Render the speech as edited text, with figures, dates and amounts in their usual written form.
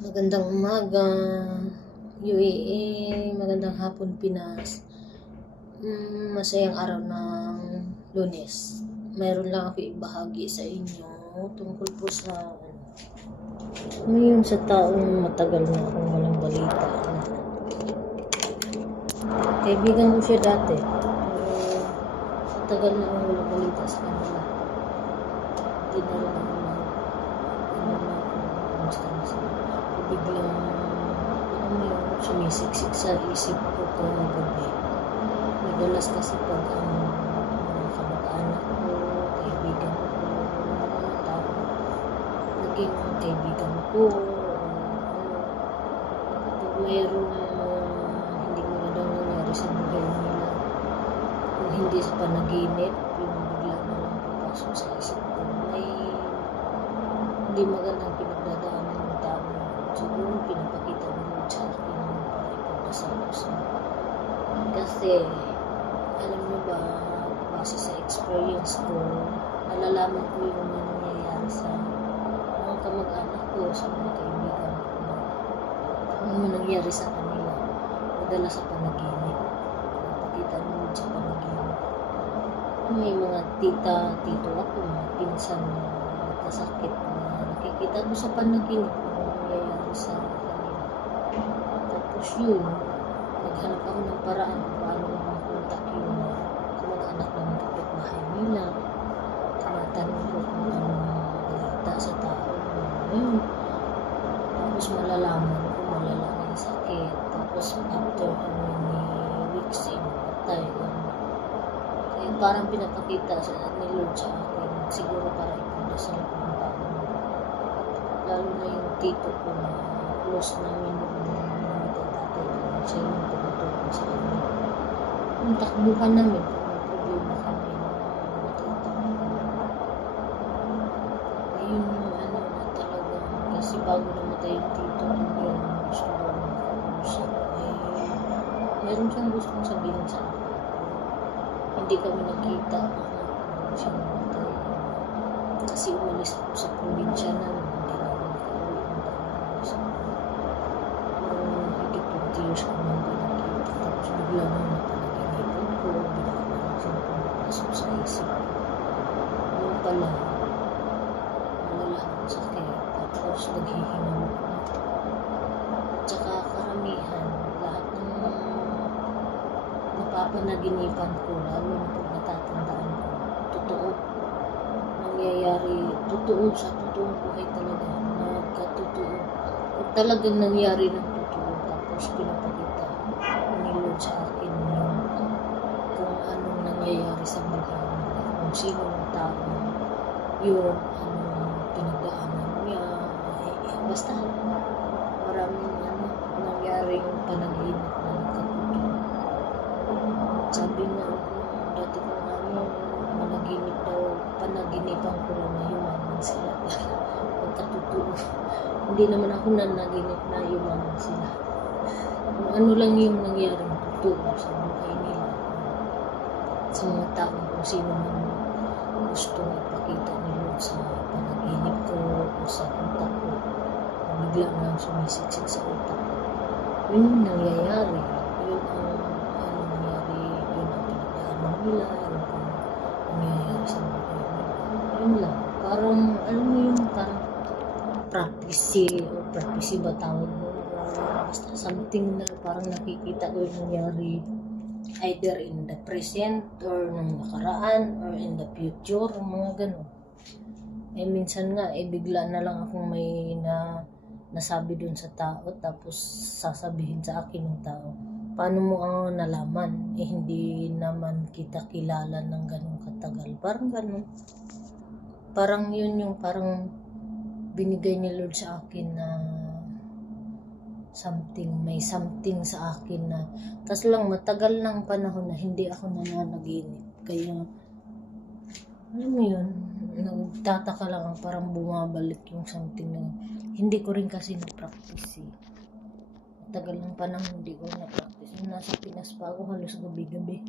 Magandang umaga, UAE, magandang hapon Pinas. Masayang araw ng Lunes. Mayroon lang ako ibahagi sa inyo tungkol po sa yung sa taong matagal na akong walang balita. Kaibigan ko siya dati. Matagal na akong walang balita sa kanila. Hindi na rin ako kumusta na sila. Biglang sumisiksik sa isip ko kung gabi. Madalas kasi pag ang mga kamag-anak ko, kaibigan ko, mga tao, naging kaibigan ko, pag mayroong hindi magandang nangyari sa buhay nila, kung hindi sa panaginip, yung bigla na lang papasok sa isip ko, may hindi magandang pinagdadaanan ng tao. Siguro pinapakita mo sa akin para ipagdasal ko sa kasi alam mo ba, base sa experience ko, nalalaman ko yung nangyayari sa mga kamag-anak ko, sa mga kaibigan ko, ano nangyayari sa kanila, madala sa panaginip. Pinapakita mo sa panaginip. May mga tito ako, mga pinsan na nagkasakit na nakikita mo sa panaginip ano nangyayari sa kanila. Tapos yun, naghanap ako ng paraan kung paano makontak yung kamag-anak ng kapitbahay nila. Tinatanong ko kung ano balita sa tao. Tapos malalaman ko malala na yung sakit. Tapos after how many weeks patay. Kaya parang pinapakita ni Lord sa akin. Siguro para ipagdasal ko ng tao. Lalo na yung tito ko na close namin siya yung tumutulong sa amin. Yung takbuhan namin kung may problema kami ayun yung na talagang kasi bago namatay yung tito ko yun gusto ko makausap meron siyang gustong sabihin sa akin hindi kami nakita bago siya namatay kasi umalis ako sa probinsya namin hindi na ako nakauwi higit 20 years ko nang pinakita. Tapos bigla nang napanaginipan ko, bigla nang siyang pumapasok sa isip ko. Yun pala, malala ang sakit. Tapos naghihinga mo na. At saka karamihan, lahat ng napapanaginipan ko, lalo na pag natatandaan ko, totoo. Nangyayari, totoo sa totoong buhay talaga. Nagkatotoo. At talagang nangyari ng totoo. Tapos pinapakita ni Lord sa akin yung kung anong nangyayari sa buhay nila. Kung sino ng tao yun, anong pinagdaanan niya. Basta maraming nangyaring panaginip na nagkatotoo. Sabi nga, dati ko nga managinip daw, panaginipan ko lang na yumaman sila. Pagkatotoo. Hindi naman ako nanaginip na yumaman sila. Kung ano lang yung nangyaring totoo sa buhay nila. Sa mga taong kung sino man gustong ipakita ni Lord sa panaginip ko o sa utak ko. Bigla na sumisiksik sa utak ko. Yun yung nangyayari. Yun ang nangyari. Yun ang pinagdaanan nila. Yun ang nangyayari sa buhay nila. Yun lang. Parang, alam mo yung parang prophecy ba tawag mo? Basta something na parang nakikita ko yung nangyari either in the present or nung nakaraan or in the future, mga ganun. Minsan nga, bigla na lang akong may nasabi dun sa tao tapos sasabihin sa akin ng tao, paano mo ang nalaman? Hindi naman kita kilala ng ganun katagal. Parang ganun. Parang yun yung parang binigay ni Lord sa akin na may something sa akin na tas lang matagal ng panahon na hindi ako nananaginip. Kaya alam mo yun, nagtataka lang parang bumabalik yung something na hindi ko rin kasi na-practice matagal ng panahon hindi ko na-practice. Nasa Pinas pa ako halos gabi-gabi.